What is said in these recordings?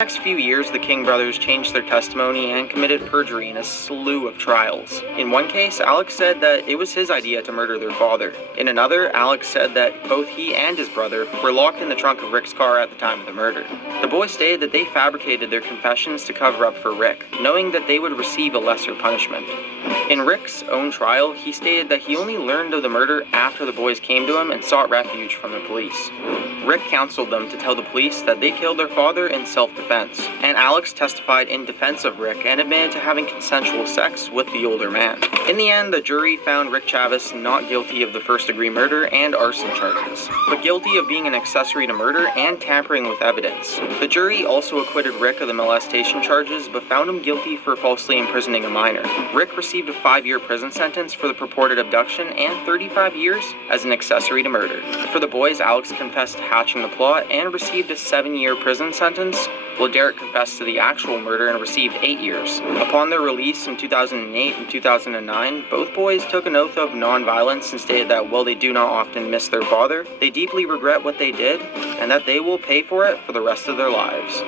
The next few years, the King brothers changed their testimony and committed perjury in a slew of trials. In one case, Alex said that it was his idea to murder their father. In another, Alex said that both he and his brother were locked in the trunk of Rick's car at the time of the murder. The boys stated that they fabricated their confessions to cover up for Rick, knowing that they would receive a lesser punishment. In Rick's own trial, he stated that he only learned of the murder after the boys came to him and sought refuge from the police. Rick counseled them to tell the police that they killed their father in self-defense, and Alex testified in defense of Rick and admitted to having consensual sex with the older man. In the end, the jury found Rick Chavis not guilty of the first-degree murder and arson charges, but guilty of being an accessory to murder and tampering with evidence. The jury also acquitted Rick of the molestation charges, but found him guilty for falsely imprisoning a minor. Rick received a 5-year prison sentence for the purported abduction and 35 years as an accessory to murder. For the boys, Alex confessed to hatching the plot and received a 7-year prison sentence, while Derek confessed to the actual murder and received 8 years. Upon their release in 2008 and 2009, both boys took an oath of non-violence and stated that while they do not often miss their father, they deeply regret what they did and that they will pay for it for the rest of their lives.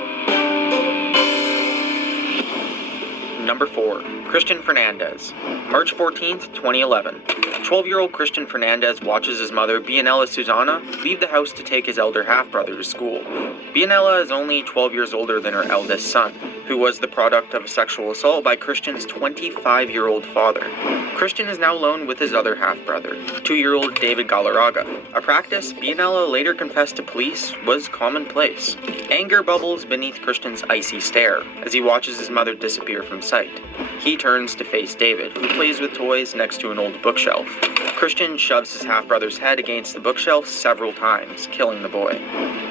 Number 4. Christian Fernandez. March 14th, 2011. 12-year-old Christian Fernandez watches his mother, Bianella Susana, leave the house to take his elder half-brother to school. Bianella is only 12 years older than her eldest son, who was the product of a sexual assault by Christian's 25-year-old father. Christian is now alone with his other half-brother, 2-year-old David Galarraga, a practice Bianella later confessed to police was commonplace. Anger bubbles beneath Christian's icy stare as he watches his mother disappear from sight. He turns to face David, who plays with toys next to an old bookshelf. Christian shoves his half-brother's head against the bookshelf several times, killing the boy.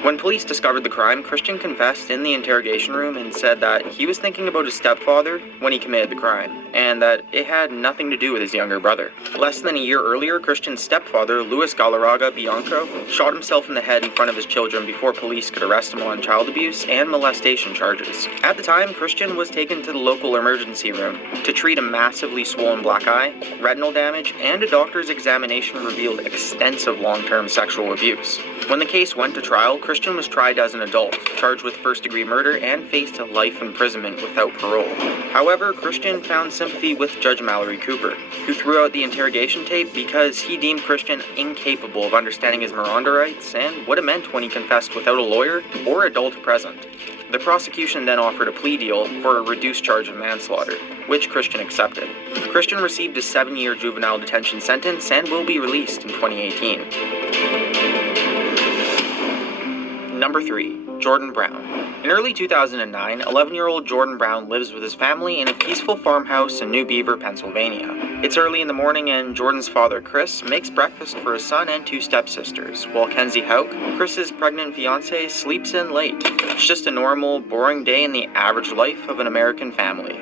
When police discovered the crime, Christian confessed in the interrogation room and said that he was thinking about his stepfather when he committed the crime, and that it had nothing to do with his younger brother. Less than a year earlier, Christian's stepfather, Luis Galarraga Bianco, shot himself in the head in front of his children before police could arrest him on child abuse and molestation charges. At the time, Christian was taken to the local emergency room to treat a massively swollen black eye, retinal damage, and a doctor's examination revealed extensive long-term sexual abuse. When the case went to trial, Christian was tried as an adult, charged with first-degree murder, and faced a life imprisonment without parole. However, Christian found sympathy with Judge Mallory Cooper, who threw out the interrogation tape because he deemed Christian incapable of understanding his Miranda rights and what it meant when he confessed without a lawyer or adult present. The prosecution then offered a plea deal for a reduced charge of manslaughter, which Christian accepted. Christian received a 7-year juvenile detention sentence and will be released in 2018. Number 3. Jordan Brown. In early 2009, 11-year-old Jordan Brown lives with his family in a peaceful farmhouse in New Beaver, Pennsylvania. It's early in the morning and Jordan's father, Chris, makes breakfast for his son and 2 stepsisters, while Kenzie Hauk, Chris's pregnant fiancée, sleeps in late. It's just a normal, boring day in the average life of an American family.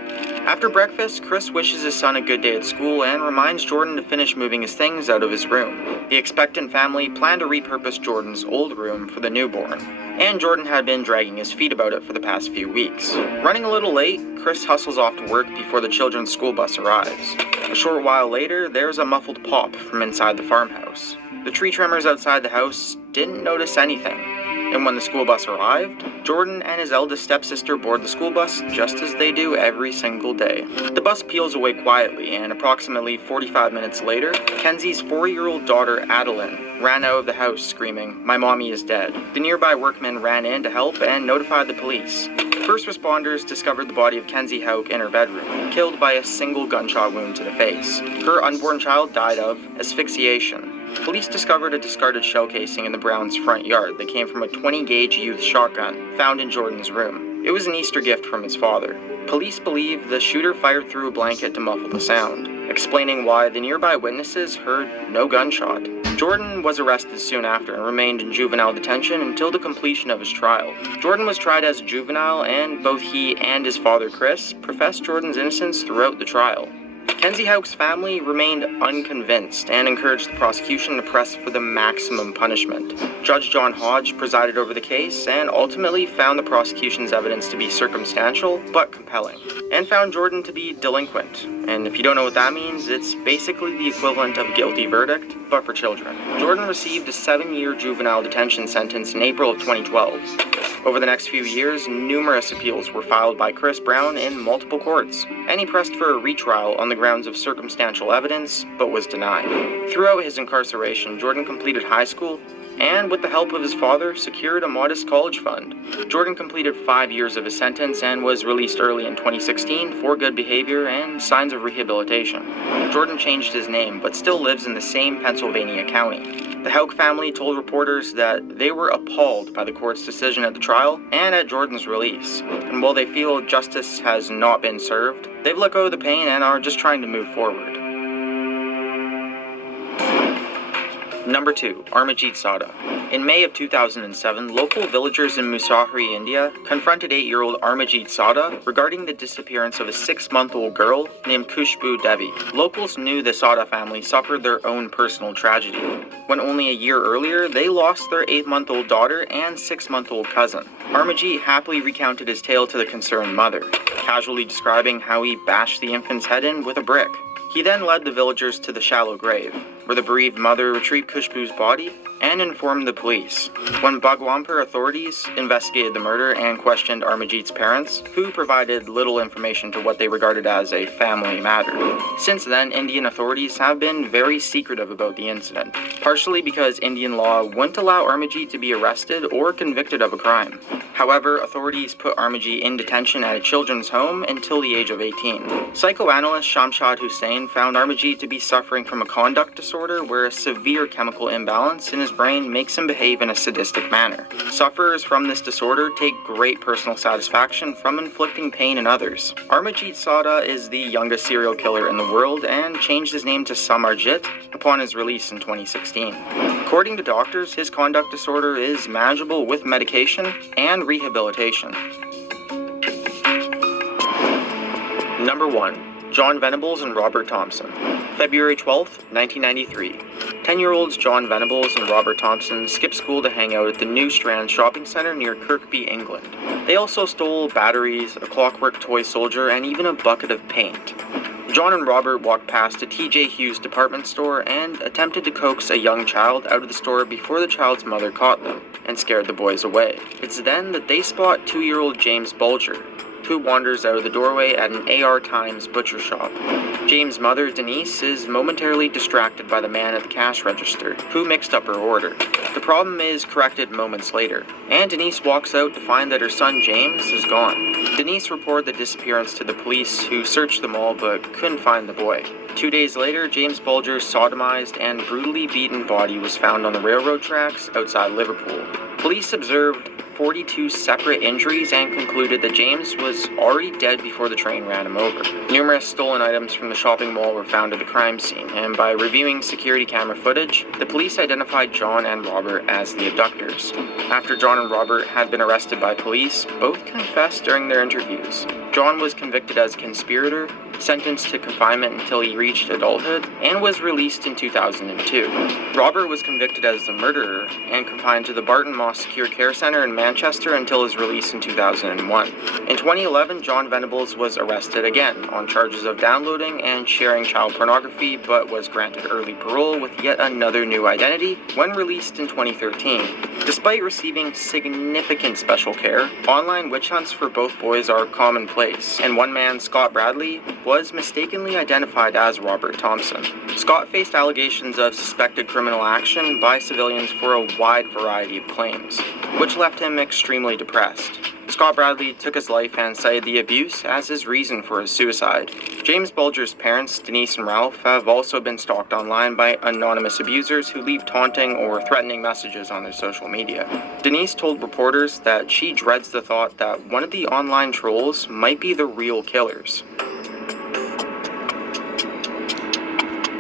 After breakfast, Chris wishes his son a good day at school and reminds Jordan to finish moving his things out of his room. The expectant family planned to repurpose Jordan's old room for the newborn, and Jordan had been dragging his feet about it for the past few weeks. Running a little late, Chris hustles off to work before the children's school bus arrives. A short while later, there's a muffled pop from inside the farmhouse. The tree trimmers outside the house didn't notice anything, and when the school bus arrived, Jordan and his eldest stepsister board the school bus just as they do every single day. The bus peels away quietly, and approximately 45 minutes later, Kenzie's 4-year-old daughter, Adeline, ran out of the house screaming, "My mommy is dead." The nearby workmen ran in to help and notified the police. First responders discovered the body of Kenzie Hauk in her bedroom, killed by a single gunshot wound to the face. Her unborn child died of asphyxiation. Police discovered a discarded shell casing in the Browns' front yard that came from a 20-gauge youth shotgun found in Jordan's room. It was an Easter gift from his father. Police believe the shooter fired through a blanket to muffle the sound, explaining why the nearby witnesses heard no gunshot. Jordan was arrested soon after and remained in juvenile detention until the completion of his trial. Jordan was tried as a juvenile, and both he and his father, Chris, professed Jordan's innocence throughout the trial. Kenzie Hauk's family remained unconvinced and encouraged the prosecution to press for the maximum punishment. Judge John Hodge presided over the case and ultimately found the prosecution's evidence to be circumstantial but compelling, and found Jordan to be delinquent. And if you don't know what that means, it's basically the equivalent of a guilty verdict, but for children. Jordan received a 7-year juvenile detention sentence in April of 2012. Over the next few years, numerous appeals were filed by Chris Brown in multiple courts, and he pressed for a retrial on the grounds of circumstantial evidence, but was denied. Throughout his incarceration, Jordan completed high school, and with the help of his father, secured a modest college fund. Jordan completed 5 years of his sentence and was released early in 2016 for good behavior and signs of rehabilitation. Jordan changed his name, but still lives in the same Pennsylvania county. The Hauk family told reporters that they were appalled by the court's decision at the trial and at Jordan's release. And while they feel justice has not been served, they've let go of the pain and are just trying to move forward. Number 2. Amarjeet Sada. In May of 2007, local villagers in Musahri, India, confronted 8-year-old Amarjeet Sada regarding the disappearance of a 6-month-old girl named Khushbu Devi. Locals knew the Sada family suffered their own personal tragedy, when only a year earlier they lost their 8-month-old daughter and 6-month-old cousin. Amarjeet happily recounted his tale to the concerned mother, casually describing how he bashed the infant's head in with a brick. He then led the villagers to the shallow grave, where the bereaved mother retrieved Khushbu's body and informed the police. When Bhagwanpur authorities investigated the murder and questioned Amarjeet's parents, who provided little information to what they regarded as a family matter. Since then, Indian authorities have been very secretive about the incident, partially because Indian law wouldn't allow Amarjeet to be arrested or convicted of a crime. However, authorities put Amarjeet in detention at a children's home until the age of 18. Psychoanalyst Shamshad Hussain found Amarjeet to be suffering from a conduct disorder where a severe chemical imbalance in his brain makes him behave in a sadistic manner. Sufferers from this disorder take great personal satisfaction from inflicting pain in others. Amarjeet Sada is the youngest serial killer in the world and changed his name to Samarjit upon his release in 2016. According to doctors, his conduct disorder is manageable with medication and rehabilitation. Number 1. John Venables and Robert Thompson. February 12, 1993. 10-year-olds John Venables and Robert Thompson skipped school to hang out at the New Strand shopping centre near Kirkby, England. They also stole batteries, a clockwork toy soldier, and even a bucket of paint. John and Robert walked past a TJ Hughes department store and attempted to coax a young child out of the store before the child's mother caught them and scared the boys away. It's then that they spot 2-year-old James Bulger, who wanders out of the doorway at an AR Times butcher shop. James' mother, Denise, is momentarily distracted by the man at the cash register, who mixed up her order. The problem is corrected moments later, and Denise walks out to find that her son James is gone. Denise reported the disappearance to the police, who searched the mall but couldn't find the boy. 2 days later, James Bulger's sodomized and brutally beaten body was found on the railroad tracks outside Liverpool. Police observed 42 separate injuries and concluded that James was already dead before the train ran him over. Numerous stolen items from the shopping mall were found at the crime scene, and by reviewing security camera footage, the police identified John and Robert as the abductors. After John and Robert had been arrested by police, both confessed during their interviews. John was convicted as a conspirator, sentenced to confinement until he reached adulthood, and was released in 2002. Robert was convicted as the murderer and confined to the Barton Moss Secure Care Centre in Manchester until his release in 2001. In 2011, John Venables was arrested again on charges of downloading and sharing child pornography, but was granted early parole with yet another new identity when released in 2013. Despite receiving significant special care, online witch hunts for both boys are commonplace, and one man, Scott Bradley, was mistakenly identified as Robert Thompson. Scott faced allegations of suspected criminal action by civilians for a wide variety of claims, which left him extremely depressed. Scott Bradley took his life and cited the abuse as his reason for his suicide. James Bulger's parents, Denise and Ralph, have also been stalked online by anonymous abusers who leave taunting or threatening messages on their social media. Denise told reporters that she dreads the thought that one of the online trolls might be the real killers.